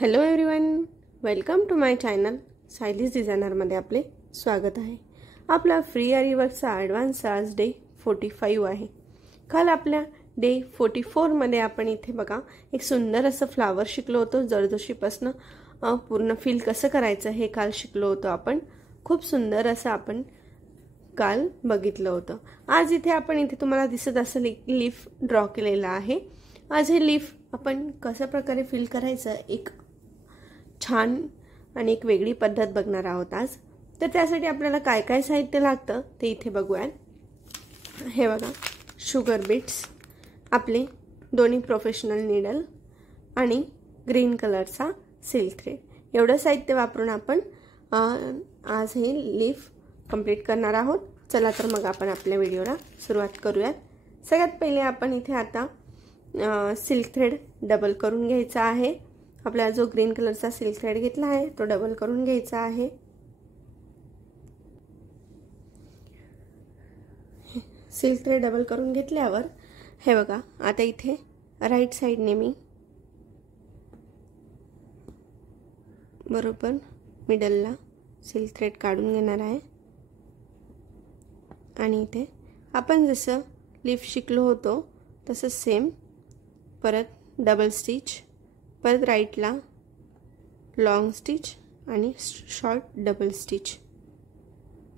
Hello everyone, welcome to my channel. Sayali's डिझायनरमध्ये आपले स्वागत आहे. आपला फ्री आरी वर्कचा ॲडव्हान्स आज डे 45 आहे. काल आपल्या डे 44 मध्ये आपण इथे बघा एक सुंदर असं फ्लावर शिकलो होतो. जरदोशीपासून पूर्ण फील कसं करायचं हे काल शिकलो होतो आपण. खूप सुंदर असं आपण काल बघितलं होतं. आज इथे आपण इथे तुम्हाला दिसत असेल एक लीफ ड्रॉ केलेला आहे. आज हे लीफ आपण कशा प्रकारे फील करायचं एक छान आणि एक वेगळी पद्धत बघणार आहोत आज. तर त्यासाठी आपल्याला काय काय साहित्य लागतं ते इथे बघूया. हे बघा, शुगर बीट्स, आपले दोन्ही प्रोफेशनल नीडल आणि ग्रीन कलरचा सिल्क थ्रेड. एवढं साहित्य वापरून आपण आज हे लीफ कंप्लीट करणार आहोत. चला तर मग आपण आपल्या व्हिडिओला सुरुवात करूयात. सगळ्यात पहिले आपण इथे आता सिल्क थ्रेड डबल करून घ्यायचा आहे. आपल्याला जो ग्रीन कलरचा सिल्क थ्रेड घेतला आहे तो डबल करून घ्यायचा आहे. सिल्क थ्रेड डबल करून घेतल्यावर हे बघा, आता इथे राईट साइडने मी बरोबर मिडलला सिल्क थ्रेड काढून घेणार आहे. आणि इथे आपण जसं लीफ शिकलो होतो तसं सेम परत डबल स्टिच, परत राईटला लॉंग स्टिच आणि शॉर्ट डबल स्टिच.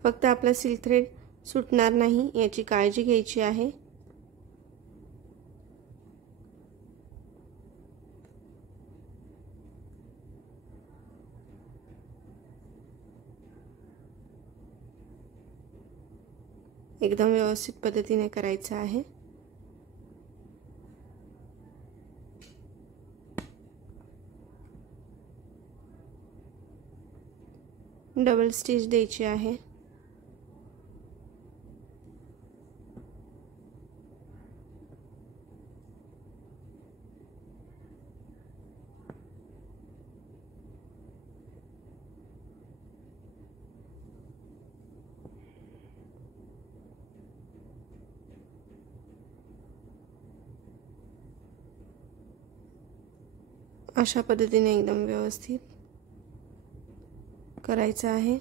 फक्त आपला सिल्क थ्रेड सुटणार नाही याची काळजी घ्यायची आहे. एकदम व्यवस्थित पद्धतीने करायचं आहे. डबल स्टिच द्यायची आहे. अशा पद्धतीने एकदम व्यवस्थित करायचं आहे.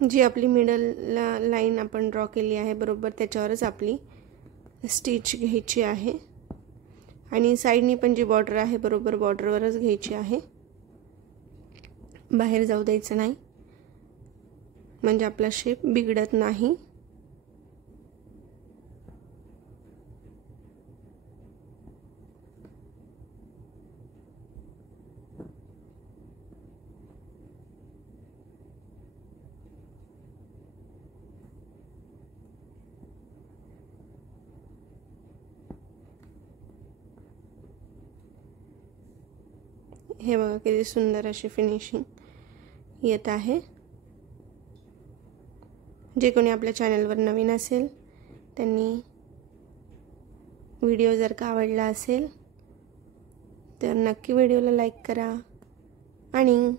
जी आपली मिडल लाईन आपण ड्रॉ केली आहे बरोबर त्याच्यावरच आपली स्टिच घ्यायची आहे. आणि साइडनी पण जी बॉर्डर आहे बरोबर बॉर्डरवरच घ्यायची आहे. बाहेर जाऊ द्यायचं नाही म्हणजे आपला शेप बिघडत नाही. हे बघा किती सुंदर अशी फिनिशिंग येत आहे. जे कोणी आपल्या चॅनलवर नवीन असेल त्यांनी व्हिडिओ जर का आवडला असेल तर नक्की व्हिडिओला लाईक करा. आणि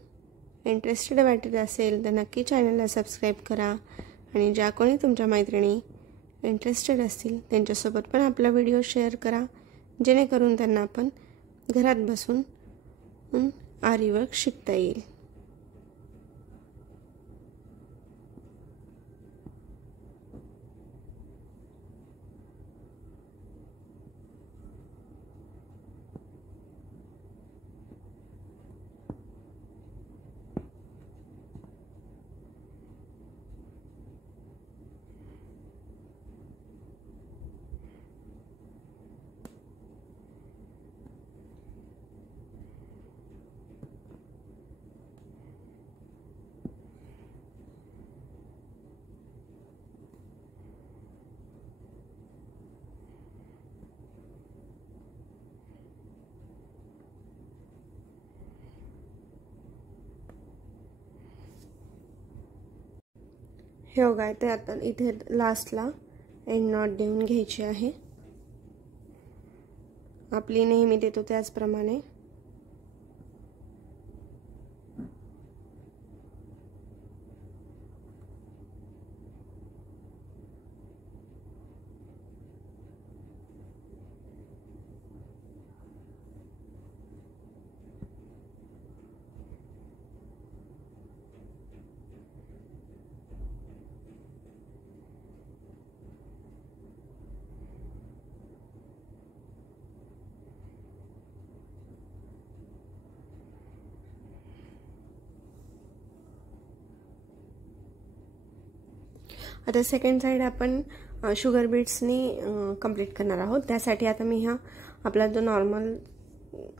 इंटरेस्टेड वाटत असेल तर नक्की चॅनलला सबस्क्राईब करा. आणि ज्या कोणी तुमच्या मैत्रिणी इंटरेस्टेड असतील त्यांच्यासोबत पण आपला व्हिडिओ शेअर करा, जेणेकरून त्यांना आपण घरात बसून आरी वर्क शिकता येईल. हे बघा, ते आता इथे लास्टला एंड नॉट देऊन घ्यायची आहे. आपली नेहमी देतो त्याचप्रमाणे. आता सेकंड साइड आपण शुगर बीट्सनी कंप्लीट करणार आहोत। त्यासाठी आता मी हा आपला जो नॉर्मल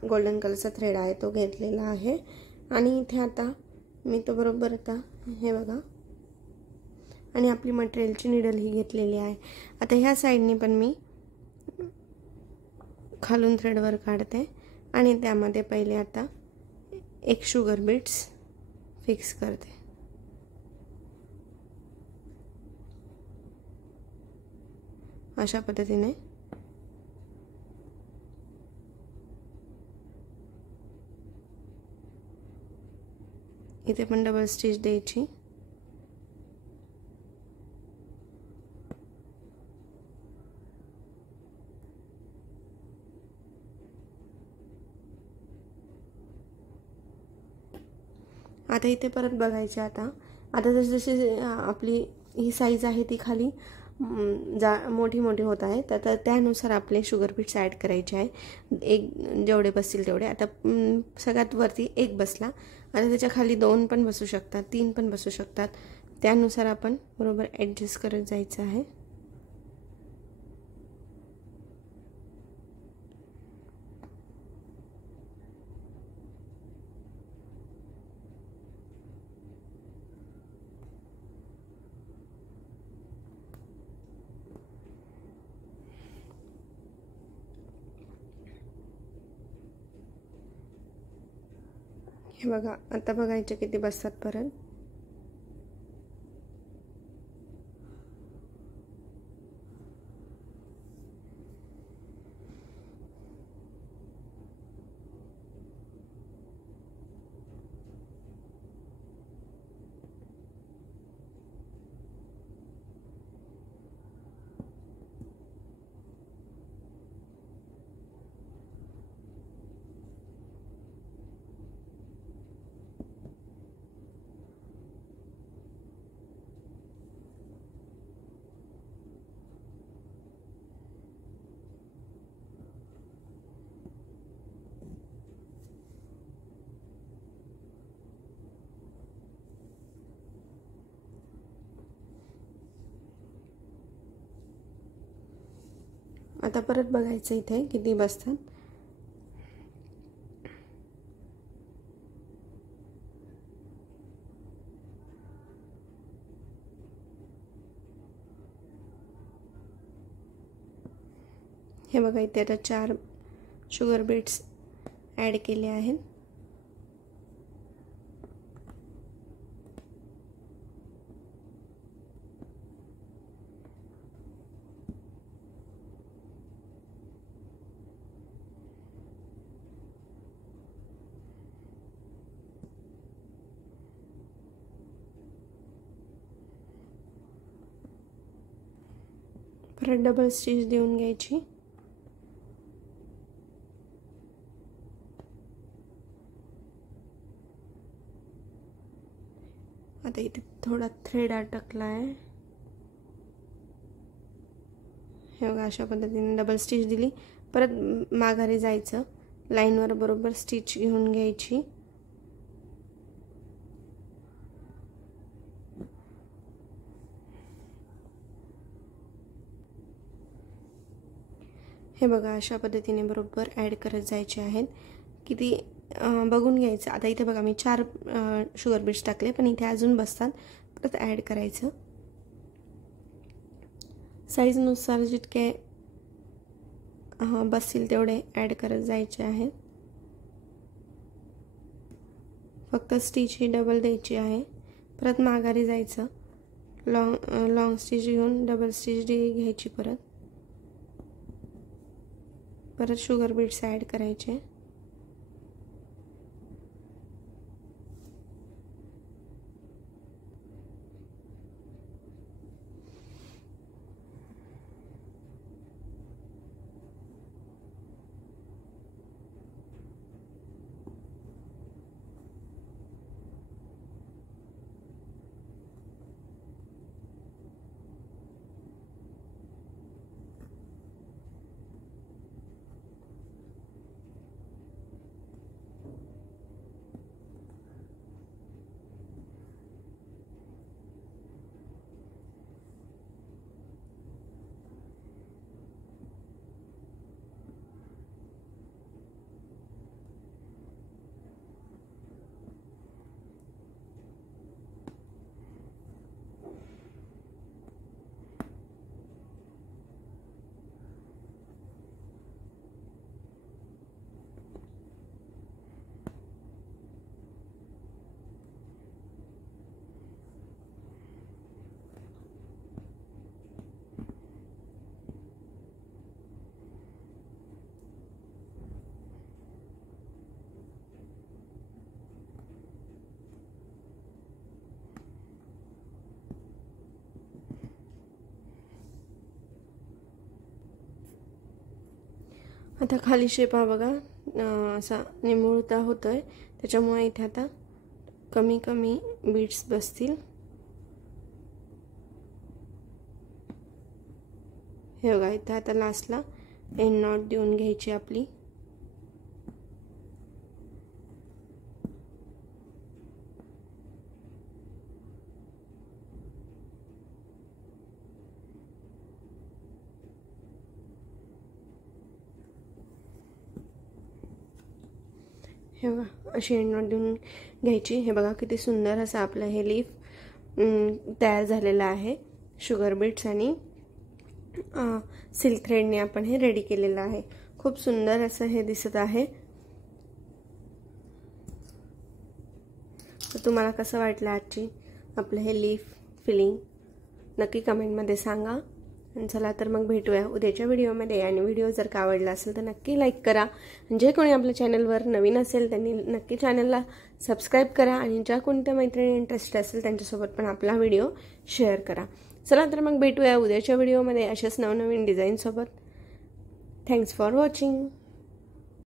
गोल्डन कलरचा थ्रेड आहे तो घेतलेला आहे आणि इथे आता मी तो बरोबर आता हे बघा आणि आपली मटेरियलची नीडल ही घेतलेली आहे। आता ह्या साइडनी पण मी खालून थ्रेडवर काढते आणि त्यामध्ये पहिले आता एक शुगर बीट्स फिक्स करते। अशा पद्धतीने इथे पण डबल स्टिच द्यायची। आता इथे परत बघायचे। आता जसे आपली ही साईज आहे ती खाली मोठी होत आहे, तर त्यानुसार आपले शुगर बीट्स ॲड करायचे आहे। एक जेवढे बसतील तेवढे। आता सगळ्यात वरती एक बसला, आता त्याच्या खाली 2 पण बसू शकतात, 3 पण बसू शकतात, त्यानुसार आपण बरोबर ॲडजस्ट करत जायचं आहे। हे बघा, आता बघायचे किती बसतात परत। आता परत बघायचं इथे किती बसतात। हे बघा, इथे आता 4 शुगर बीट्स ॲड केले आहेत। परत डबल स्टिच देऊन घ्यायची। आता इथे थोडा थ्रेड अटकला आहे। हे बघा, अशा पद्धतीने डबल स्टिच दिली, परत माघारी जायचं, लाईनवर बरोबर स्टिच घेऊन घ्यायची। हे बघा, अशा पद्धतीने बरोबर ॲड करत जायचे आहेत। किती बघून घ्यायचं। आता इथे बघा, मी 4 शुगर बीट्स टाकले, पण इथे अजून बसतात, परत ॲड करायचं। साईजनुसार जितके बसतील तेवढे ॲड करत जायचे आहेत। फक्त स्टिच ही डबल द्यायची आहे, परत माघारी जायचं, लॉंग स्टिच घेऊन डबल स्टिच घ्यायची, परत शुगर बीट्स ॲड करायचे। आता खाली शेप हा बघा असा निमुळता होतोय, त्याच्यामुळे इथे आता कमी कमी बीड्स बसतील। हे बघा इथे आता लास्टला एंड नॉट देऊन घ्यायची आपली। हे बघा अशी एंड नॉट देऊन घ्यायची। हे बघा किती सुंदर असं आपलं हे लीफ तयार झालेलं आहे। शुगर बीट्स आणि सिल्क थ्रेडने आपण हे रेडी केलेलं आहे। खूप सुंदर असं हे दिसत आहे। तर तुम्हाला कसं वाटलं आजची आपलं हे लीफ फिलिंग नक्की कमेंटमध्ये सांगा। आणि चला तर मग भेटूया उद्याच्या व्हिडिओमध्ये। आणि व्हिडिओ जर का आवडला असेल तर नक्की लाईक करा। जे कोणी आपल्या चॅनलवर नवीन असेल त्यांनी नक्की चॅनलला सबस्क्राईब करा। आणि ज्या कोणत्या मैत्रिणी इंटरेस्टेड असेल त्यांच्यासोबत पण आपला व्हिडिओ शेअर करा। चला तर मग भेटूया उद्याच्या व्हिडिओमध्ये अशाच नवनवीन डिझाईनसोबत। Thanks for watching.